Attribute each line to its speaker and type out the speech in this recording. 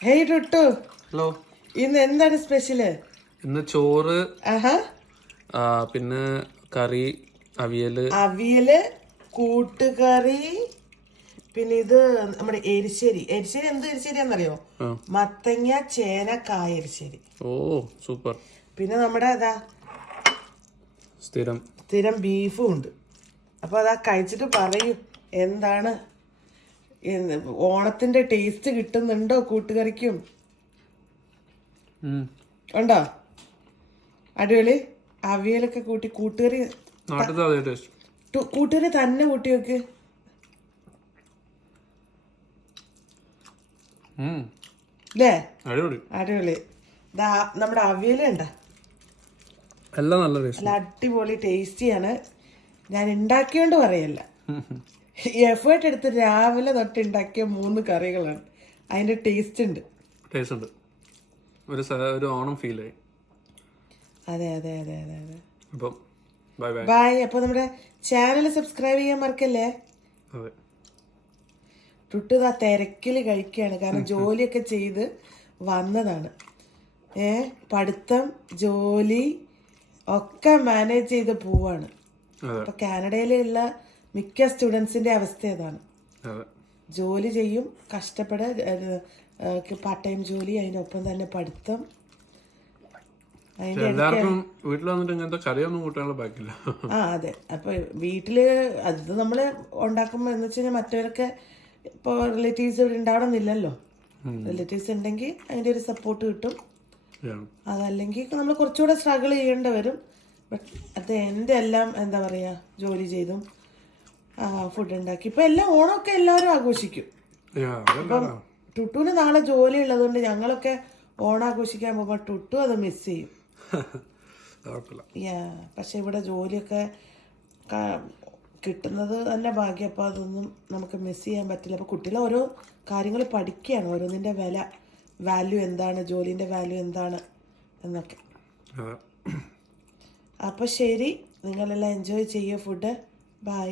Speaker 1: Hey ടുട്ടു
Speaker 2: hello
Speaker 1: ഇന്ന് എന്താണ് special
Speaker 2: ഇന്ന് ചോറ് ആ, പിന്നെ കറി അവിയൽ.
Speaker 1: അവിയൽ കൂട്ടുകറി പിന്നെ ഇത് നമ്മുടെ എരിശ്ശേരി. എരിശ്ശേരി എന്ത് എരിശ്ശേരിയാന്നറിയോ
Speaker 2: ആ.
Speaker 1: മത്തങ്ങ ചേന കായ എരിശ്ശേരി.
Speaker 2: ഓ സൂപ്പർ.
Speaker 1: പിന്നെ നമ്മുടെ അതാ
Speaker 2: സ്ഥിരം.
Speaker 1: സ്ഥിരം ബീഫും ഉണ്ട്. അപ്പൊ അതാ കഴിച്ചിട്ട് പറയൂ എന്താണ്? ഓണത്തിന്റെ ടേസ്റ്റ് കിട്ടുന്നുണ്ടോ കൂട്ടുകറിക്കും. ഉണ്ടോ? അടിപൊളി. അവിയലൊക്കെ കൂട്ടി കൂട്ടുകറി കൂട്ടുകറി തന്നെ കൂട്ടി വെക്ക്. അല്ലേ
Speaker 2: അടിപൊളി.
Speaker 1: നമ്മുടെ അവിയലുണ്ട
Speaker 2: നല്ല
Speaker 1: അടിപൊളി ടേസ്റ്റിയാണ് ഞാൻ ഉണ്ടാക്കിയോണ്ട് പറയല്ല. എഫേർട്ട് എടുത്ത് രാവിലെ തൊട്ട് ഉണ്ടാക്കിയ മൂന്ന് കറികളാണ്. അതിന്റെ ടേസ്റ്റ് ഉണ്ട്.
Speaker 2: ടേസ്റ്റ് ഉണ്ട്. ഒരു ഒരു ഓണം ഫീൽ ആയി.
Speaker 1: അതെ അതെ അതെ അതെ അതെ.
Speaker 2: അപ്പം ബൈ ബൈ
Speaker 1: ബൈ അപ്പോൾ നമ്മുടെ ചാനൽ സബ്സ്ക്രൈബ് ചെയ്യാൻ മറക്കല്ലേ?
Speaker 2: അതെ.
Speaker 1: ടുട്ടു തിരക്കിൽ കഴിക്കുകയാണ്. കാരണം ജോലിയൊക്കെ ചെയ്ത് വന്നതാണ്. ഏ പഠിത്തം ജോലി ഒക്കെ മാനേജ് ചെയ്ത് പോവാണ്. അപ്പൊ കാനഡയിലുള്ള മിക്ക സ്റ്റുഡൻസിന്റെ അവസ്ഥ അതാണ്.
Speaker 2: അതെ.
Speaker 1: ജോലി ചെയ്യും കഷ്ടപ്പെട് പാർട്ട് ടൈം ജോലി അതിനൊപ്പം തന്നെ പഠിത്തം.
Speaker 2: എല്ലാവർക്കും വീട്ടിൽ വന്നിട്ട് ഇങ്ങനത്തെ കറിയൊന്നും കൂട്ടാനുള്ള ബാക്കില്ല
Speaker 1: ആ അതെ. അപ്പൊ വീട്ടിൽ അത് നമ്മൾ ഉണ്ടാക്കുമ്പോ എന്ന് വെച്ചാൽ മറ്റവരൊക്കെ ഇപ്പൊ റിലേറ്റീവ്സ് ഇവിടെ ഉണ്ടാവണമെന്നില്ലല്ലോ റിലേറ്റീവ്സ് ഉണ്ടെങ്കിൽ അതിന്റെ ഒരു സപ്പോർട്ട് കിട്ടും. അതല്ലെങ്കിൽ നമ്മൾ കുറച്ചുകൂടെ സ്ട്രഗിൾ ചെയ്യേണ്ടി വരും. ബട്ട് അത് എന്റെ എല്ലാം എന്താ പറയാ ജോലി ചെയ്തും. ഫുഡ് ഉണ്ടാക്കി. ഇപ്പൊ എല്ലാം ഓണമൊക്കെ എല്ലാവരും ആഘോഷിക്കും. ടുട്ടുവിന് നാളെ ജോലി ഉള്ളതുകൊണ്ട് ഞങ്ങളൊക്കെ ഓണാഘോഷിക്കാൻ പോകുമ്പോൾ ടുട്ടു അത് മിസ് ചെയ്യും. യാ പക്ഷെ ഇവിടെ ജോലിയൊക്കെ കിട്ടുന്നത് തന്നെ ഭാഗ്യം. അപ്പോൾ അതൊന്നും നമുക്ക് മിസ് ചെയ്യാൻ പറ്റില്ല. അപ്പോൾ കുട്ടികൾ ഓരോ കാര്യങ്ങൾ പഠിക്കുകയാണ്. ഓരോന്നിന്റെ വില വാല്യൂ എന്താണ് ജോലിന്റെ വാല്യൂ എന്താണ് എന്നൊക്കെ.
Speaker 2: അപ്പൊ
Speaker 1: അപ്പോൾ ശരി. നിങ്ങളെല്ലാം എൻജോയ് ചെയ്യുക ഫുഡ് ബൈ